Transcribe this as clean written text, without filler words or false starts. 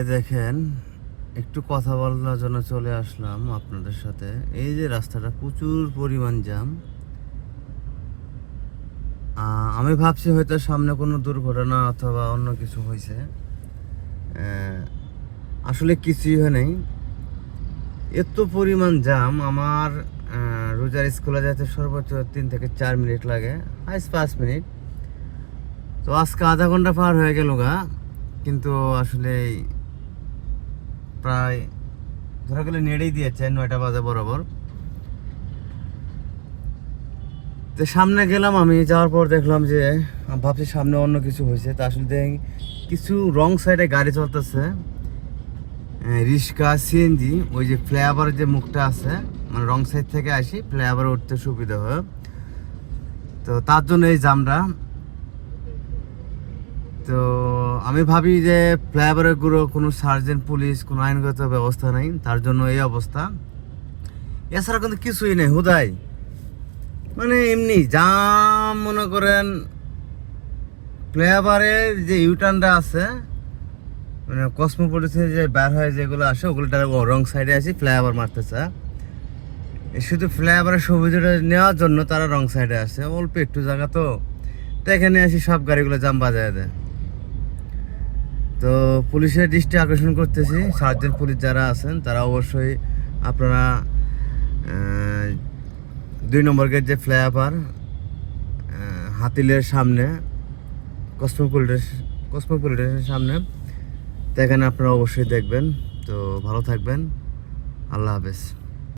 দেখেন, একটু কথা বলার জন্য চলে আসলাম আপনাদের সাথে। এই যে রাস্তাটা প্রচুর পরিমাণ জ্যাম। আমি ভাবছি হয়তো সামনে কোনো দুর্ঘটনা অথবা অন্য কিছু হয়েছে। আসলে কিছুই হয় নাই। এত পরিমাণ জ্যাম, আমার রোজার স্কুলে যেতে সর্বোচ্চ 3 থেকে 4 মিনিট লাগে, আজ 5 মিনিট। তো আজকে আধা ঘন্টা পার হয়ে গেল গা, কিন্তু আসলে প্রায় ধরা গেলে নেড়েই দিয়েছে 9টা বাজে বরাবর। তো সামনে গেলাম, আমি যাওয়ার পর দেখলাম যে ভাবছি সামনে অন্য কিছু হয়েছে, তা আসলে দেখি কিছু রং সাইডে গাড়ি চলতেছে, রিক্সা, সিএনজি। ওই যে ফ্লাইওভারের যে মুখটা আছে, মানে রং সাইড থেকে আসি ফ্লাইওভারে উঠতে সুবিধা হয়, তো তার জন্য এই জামটা। তো আমি ভাবি যে ফ্লাইওভারের গুলো কোনো সার্জেন্ট, পুলিশ, কোনো আইনগত ব্যবস্থা নেই, তার জন্য এই অবস্থা। এছাড়া কিন্তু কিছুই নেই, হুদাই মানে এমনি জাম। মনে করেন ফ্লাইওভারের যে ইউটার্নটা আছে, মানে কসমোপলিসে যে বের হয় যেগুলো আসে, ওগুলো রং সাইডে আসি ফ্লাইওভার মারতেছে। শুধু ফ্লাইওভারের সুবিধাটা নেওয়ার জন্য তারা রং সাইডে আসে, অল্প একটু জায়গা তো এখানে আসি সব গাড়িগুলো জাম বাজায় দেয়। তো পুলিশের দৃষ্টি আকর্ষণ করতেছি, সার্জেন্ট পুলিশ যারা আছেন তারা অবশ্যই আপনারা 2 নম্বর গেট যে ফ্লাইওভার হাতিলের সামনে, কসমোপলিটনের সামনে, তো এখানে আপনারা অবশ্যই দেখবেন। তো ভালো থাকবেন, আল্লাহ হাফেজ।